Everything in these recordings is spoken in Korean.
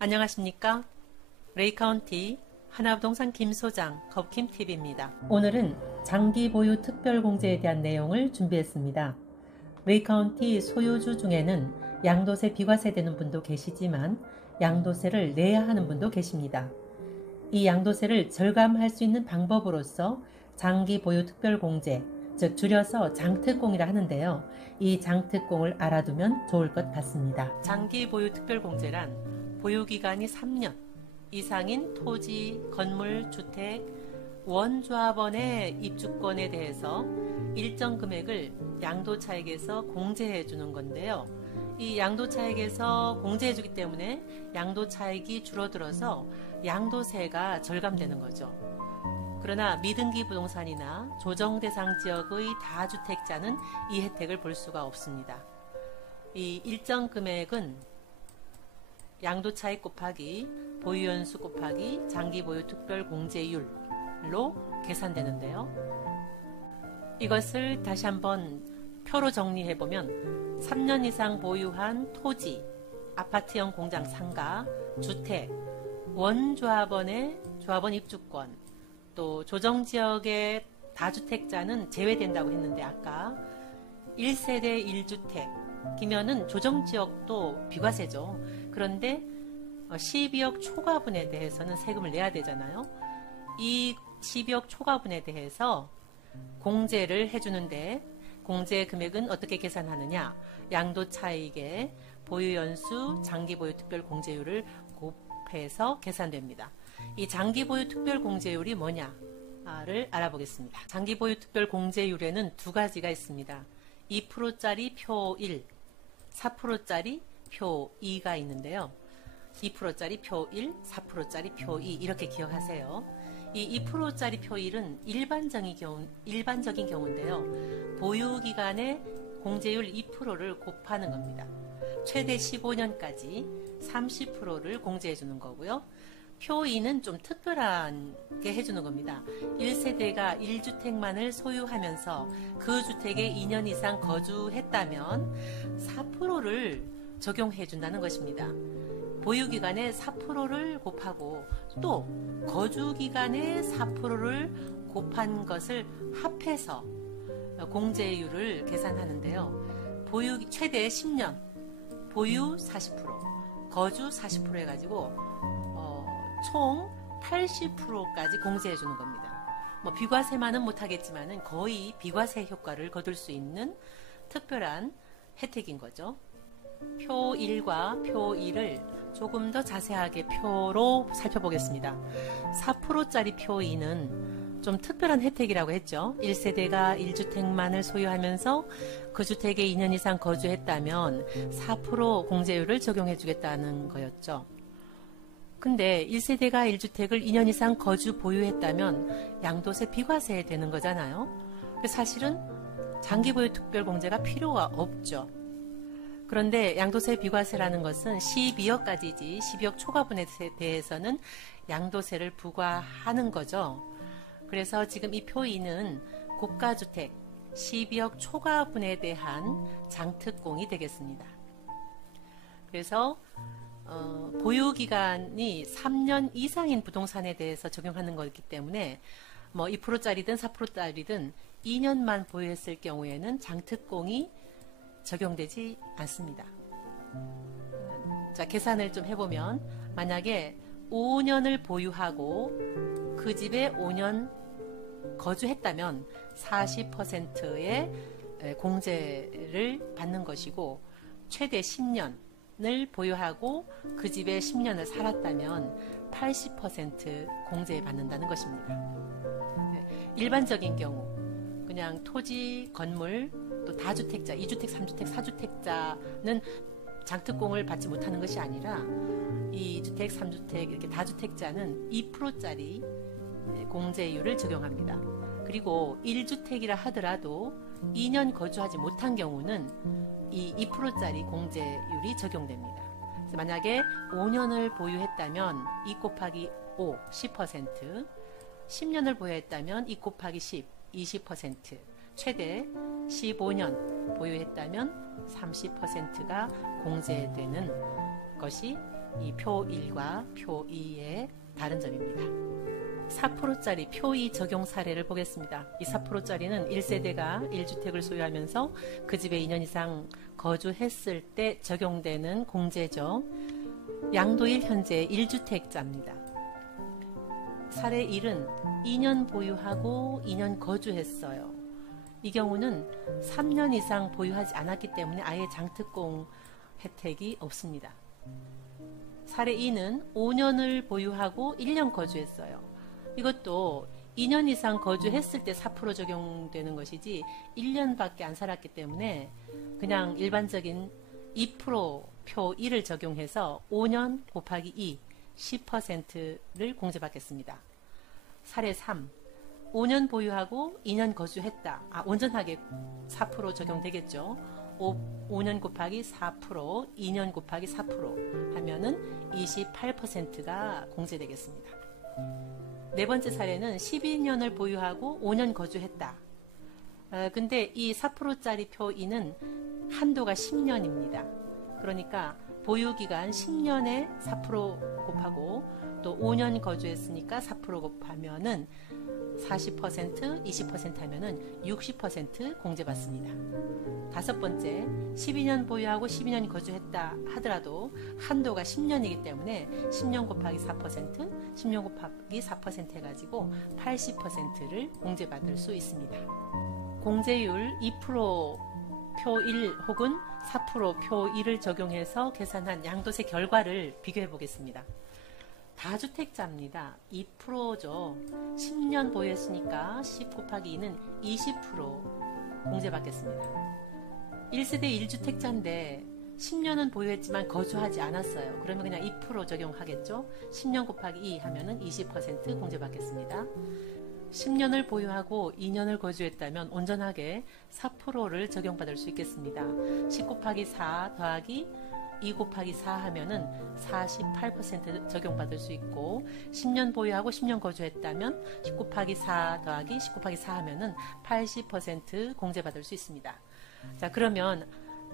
안녕하십니까? 레이카운티 하나부동산 김소장 겁킴TV입니다. 오늘은 장기 보유 특별공제에 대한 내용을 준비했습니다. 레이카운티 소유주 중에는 양도세 비과세되는 분도 계시지만 양도세를 내야 하는 분도 계십니다. 이 양도세를 절감할 수 있는 방법으로서 장기 보유 특별공제, 즉 줄여서 장특공이라 하는데요. 이 장특공을 알아두면 좋을 것 같습니다. 장기 보유 특별공제란 보유기간이 3년 이상인 토지, 건물, 주택, 원조합원의 입주권에 대해서 일정 금액을 양도차익에서 공제해 주는 건데요. 이 양도차익에서 공제해 주기 때문에 양도차익이 줄어들어서 양도세가 절감되는 거죠. 그러나 미등기 부동산이나 조정대상 지역의 다주택자는 이 혜택을 볼 수가 없습니다. 이 일정 금액은 양도차익 곱하기 보유연수 곱하기 장기보유 특별공제율로 계산되는데요. 이것을 다시 한번 표로 정리해보면 3년 이상 보유한 토지, 아파트형 공장 상가, 주택, 원조합원의 조합원 입주권, 또 조정지역의 다주택자는 제외된다고 했는데 아까 1세대 1주택이면은 조정지역도 비과세죠. 그런데 12억 초과분에 대해서는 세금을 내야 되잖아요. 이 12억 초과분에 대해서 공제를 해주는데 공제 금액은 어떻게 계산하느냐? 양도차익의 보유연수 장기보유 특별공제율을 곱해서 계산됩니다. 이 장기보유 특별공제율이 뭐냐를 알아보겠습니다. 장기보유 특별공제율에는 두 가지가 있습니다. 2%짜리 표 1, 4%짜리 표 2가 있는데요. 2%짜리 표 1, 4%짜리 표 2 이렇게 기억하세요. 이 2%짜리 표 1은 일반적인 경우인데요. 보유기간에 공제율 2%를 곱하는 겁니다. 최대 15년까지 30%를 공제해 주는 거고요. 표 2는 좀 특별하게 해주는 겁니다. 1세대가 1주택만을 소유하면서 그 주택에 2년 이상 거주했다면 4%를 적용해 준다는 것입니다. 보유기간에 4%를 곱하고 또 거주기간에 4%를 곱한 것을 합해서 공제율을 계산하는데요. 보유 최대 10년, 보유 40%, 거주 40% 해가지고 총 80%까지 공제해 주는 겁니다. 비과세만은 못하겠지만은 거의 비과세 효과를 거둘 수 있는 특별한 혜택인 거죠. 표 1과 표 2를 조금 더 자세하게 표로 살펴보겠습니다. 4%짜리 표 2는 좀 특별한 혜택이라고 했죠. 1세대가 1주택만을 소유하면서 그 주택에 2년 이상 거주했다면 4% 공제율을 적용해 주겠다는 거였죠. 근데 1세대가 1주택을 2년 이상 거주 보유했다면 양도세 비과세 되는 거잖아요. 사실은 장기보유 특별공제가 필요가 없죠. 그런데 양도세 비과세라는 것은 12억까지지 12억 초과분에 대해서는 양도세를 부과하는 거죠. 그래서 지금 이 표 2는 고가주택 12억 초과분에 대한 장특공이 되겠습니다. 그래서 보유기간이 3년 이상인 부동산에 대해서 적용하는 거기 때문에 2%짜리든 4%짜리든 2년만 보유했을 경우에는 장특공이 적용되지 않습니다. 자, 계산을 좀 해보면 만약에 5년을 보유하고 그 집에 5년 거주했다면 40%의 공제를 받는 것이고 최대 10년을 보유하고 그 집에 10년을 살았다면 80% 공제 받는다는 것입니다. 일반적인 경우 그냥 토지, 건물, 또 다주택자, 2주택, 3주택, 4주택자는 장특공을 받지 못하는 것이 아니라 2주택, 3주택, 이렇게 다주택자는 2%짜리 공제율을 적용합니다. 그리고 1주택이라 하더라도 2년 거주하지 못한 경우는 이 2%짜리 공제율이 적용됩니다. 그래서 만약에 5년을 보유했다면 2 곱하기 5, 10%, 10년을 보유했다면 2 곱하기 10, 20%, 최대 15년 보유했다면 30%가 공제되는 것이 이 표 1과 표 2의 다른 점입니다. 4%짜리 표 2 적용 사례를 보겠습니다. 이 4%짜리는 1세대가 1주택을 소유하면서 그 집에 2년 이상 거주했을 때 적용되는 공제죠. 양도일 현재 1주택자입니다. 사례 1은 2년 보유하고 2년 거주했어요. 이 경우는 3년 이상 보유하지 않았기 때문에 아예 장특공 혜택이 없습니다. 사례 2는 5년을 보유하고 1년 거주했어요. 이것도 2년 이상 거주했을 때 4% 적용되는 것이지 1년밖에 안 살았기 때문에 그냥 일반적인 2% 표 1을 적용해서 5년 곱하기 2, 10%를 공제받겠습니다. 사례 3, 5년 보유하고 2년 거주했다. 온전하게 4% 적용되겠죠. 5년 곱하기 4%, 2년 곱하기 4% 하면은 28%가 공제되겠습니다. 네 번째 사례는 12년을 보유하고 5년 거주했다. 근데 이 4%짜리 표 2는 한도가 10년입니다. 그러니까 보유기간 10년에 4% 곱하고 또 5년 거주했으니까 4% 곱하면은 40%, 20% 하면은 60% 공제받습니다. 다섯 번째, 12년 보유하고 12년 거주했다 하더라도 한도가 10년이기 때문에 10년 곱하기 4%, 10년 곱하기 4% 해가지고 80%를 공제받을 수 있습니다. 공제율 2% 표 1 혹은 4% 표 1을 적용해서 계산한 양도세 결과를 비교해 보겠습니다. 다주택자입니다. 2%죠. 10년 보유했으니까 10 곱하기 2는 20% 공제받겠습니다. 1세대 1주택자인데 10년은 보유했지만 거주하지 않았어요. 그러면 그냥 2% 적용하겠죠. 10년 곱하기 2 하면은 20% 공제받겠습니다. 10년을 보유하고 2년을 거주했다면 온전하게 4%를 적용받을 수 있겠습니다. 10 곱하기 4 더하기 2 곱하기 4 하면은 48% 적용받을 수 있고 10년 보유하고 10년 거주했다면 10 곱하기 4 더하기 10 곱하기 4 하면은 80% 공제받을 수 있습니다. 자, 그러면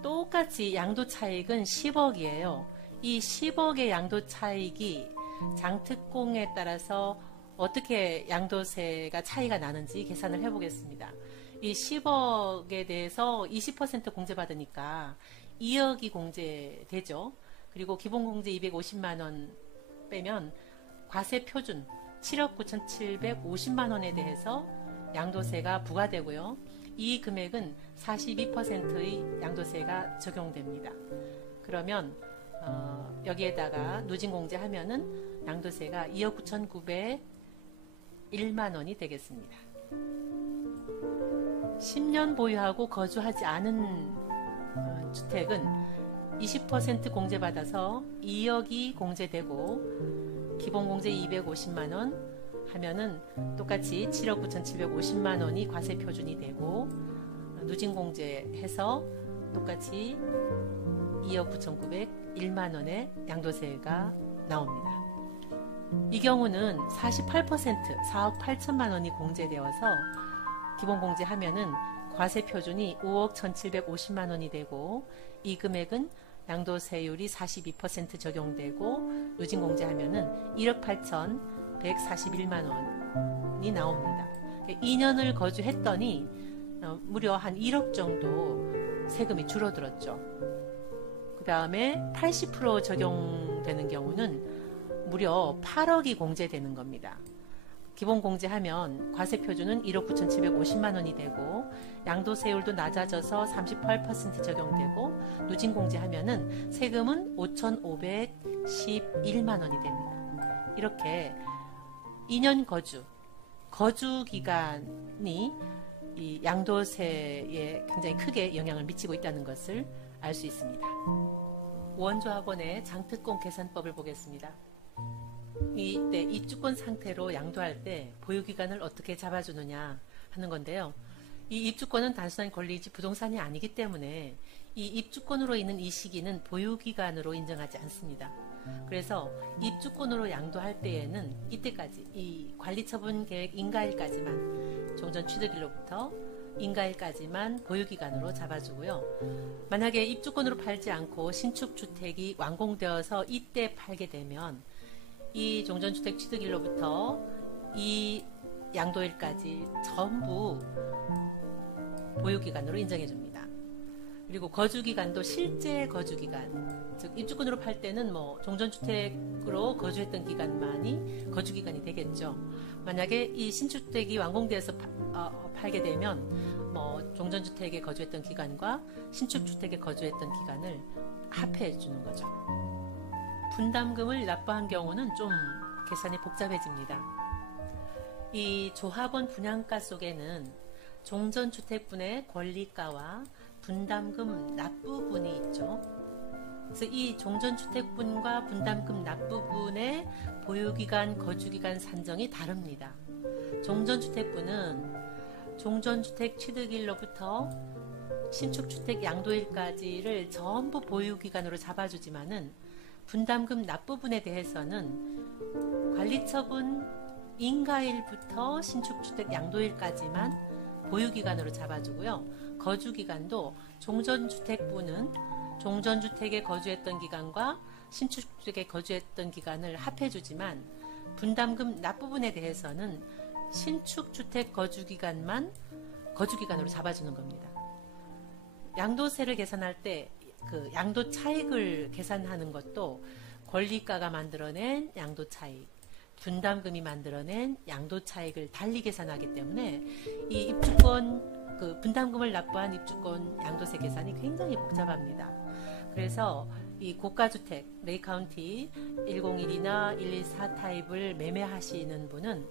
똑같이 양도 차익은 10억이에요. 이 10억의 양도 차익이 장특공에 따라서 어떻게 양도세가 차이가 나는지 계산을 해보겠습니다. 이 10억에 대해서 20% 공제받으니까 2억이 공제되죠. 그리고 기본공제 250만원 빼면 과세표준 7억 9,750만원에 대해서 양도세가 부과되고요. 이 금액은 42%의 양도세가 적용됩니다. 그러면 여기에다가 누진공제 하면은 양도세가 2억 9,901만원이 되겠습니다. 10년 보유하고 거주하지 않은 주택은 20% 공제받아서 2억이 공제되고 기본공제 250만원 하면은 똑같이 7억 9,750만원이 과세표준이 되고 누진공제해서 똑같이 2억 9,901만원의 양도세가 나옵니다. 이 경우는 48% 4억 8천만원이 공제되어서 기본공제하면은 과세표준이 5억 1,750만원이 되고 이 금액은 양도세율이 42% 적용되고 누진공제하면은 1억 8,141만원이 나옵니다. 2년을 거주했더니 무려 한 1억 정도 세금이 줄어들었죠. 그 다음에 80% 적용되는 경우는 무려 8억이 공제되는 겁니다. 기본공제하면 과세표준은 1억 9,750만원이 되고 양도세율도 낮아져서 38% 적용되고 누진공제하면은 세금은 5,511만원이 됩니다. 이렇게 2년 거주기간이 이 양도세에 굉장히 크게 영향을 미치고 있다는 것을 알 수 있습니다. 원조합원의 장특공 계산법을 보겠습니다. 이때 입주권 상태로 양도할 때 보유기간을 어떻게 잡아주느냐 하는 건데요. 이 입주권은 단순한 권리이지 부동산이 아니기 때문에 이 입주권으로 있는 이 시기는 보유기간으로 인정하지 않습니다. 그래서 입주권으로 양도할 때에는 이때까지 이 관리처분 계획 인가일까지만 종전 취득일로부터 인가일까지만 보유기간으로 잡아주고요. 만약에 입주권으로 팔지 않고 신축주택이 완공되어서 이때 팔게 되면 이 종전주택 취득일로부터 이 양도일까지 전부 보유기간으로 인정해줍니다. 그리고 거주기간도 실제 거주기간, 즉 입주권으로 팔 때는 종전주택으로 거주했던 기간만이 거주기간이 되겠죠. 만약에 이 신축주택이 완공돼서 팔게 되면 종전주택에 거주했던 기간과 신축주택에 거주했던 기간을 합해 주는 거죠. 분담금을 납부한 경우는 좀 계산이 복잡해집니다. 이 조합원 분양가 속에는 종전주택분의 권리가와 분담금 납부분이 있죠. 그래서 이 종전주택분과 분담금 납부분의 보유기간, 거주기간 산정이 다릅니다. 종전주택분은 종전주택 취득일로부터 신축주택 양도일까지를 전부 보유기간으로 잡아주지만은 분담금 납부분에 대해서는 관리처분 인가일부터 신축주택 양도일까지만 보유기간으로 잡아주고요. 거주기간도 종전주택분은 종전주택에 거주했던 기간과 신축주택에 거주했던 기간을 합해주지만 분담금 납부분에 대해서는 신축주택 거주기간만 거주기간으로 잡아주는 겁니다. 양도세를 계산할 때 그 양도 차익을 계산하는 것도 권리가가 만들어낸 양도 차익, 분담금이 만들어낸 양도 차익을 달리 계산하기 때문에 이 입주권 그 분담금을 납부한 입주권 양도세 계산이 굉장히 복잡합니다. 그래서 이 고가주택 레이카운티 101이나 114 타입을 매매하시는 분은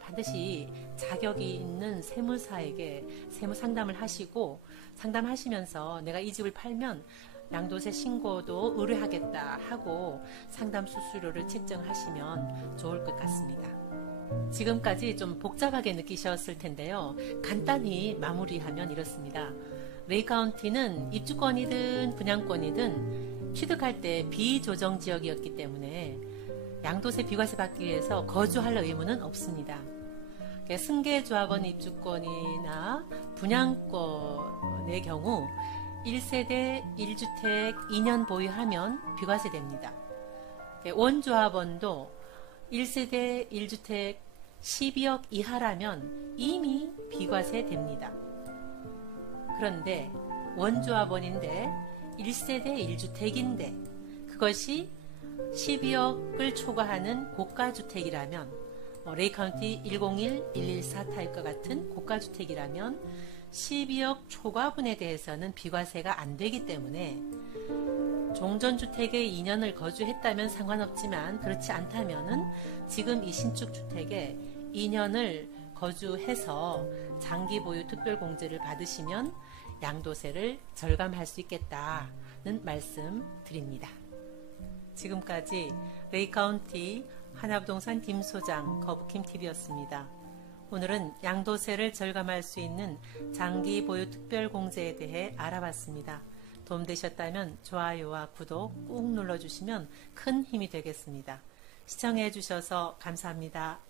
반드시 자격이 있는 세무사에게 세무 상담을 하시고 상담하시면서 내가 이 집을 팔면 양도세 신고도 의뢰하겠다 하고 상담 수수료를 책정하시면 좋을 것 같습니다. 지금까지 좀 복잡하게 느끼셨을 텐데요. 간단히 마무리하면 이렇습니다. 레이카운티는 입주권이든 분양권이든 취득할 때 비조정지역이었기 때문에 양도세 비과세 받기 위해서 거주할 의무는 없습니다. 승계조합원 입주권이나 분양권의 경우 1세대 1주택 2년 보유하면 비과세 됩니다. 원조합원도 1세대 1주택 12억 이하라면 이미 비과세 됩니다. 그런데 원조합원인데 1세대 1주택인데 그것이 12억을 초과하는 고가주택이라면 레이카운티 101, 114 타입과 같은 고가주택이라면 12억 초과분에 대해서는 비과세가 안 되기 때문에 종전주택에 2년을 거주했다면 상관없지만 그렇지 않다면은 지금 이 신축주택에 2년을 거주해서 장기보유 특별공제를 받으시면 양도세를 절감할 수 있겠다는 말씀 드립니다. 지금까지 레이카운티 하나부동산 김소장 거북힘TV였습니다. 오늘은 양도세를 절감할 수 있는 장기보유 특별공제에 대해 알아봤습니다. 도움되셨다면 좋아요와 구독 꾹 눌러주시면 큰 힘이 되겠습니다. 시청해 주셔서 감사합니다.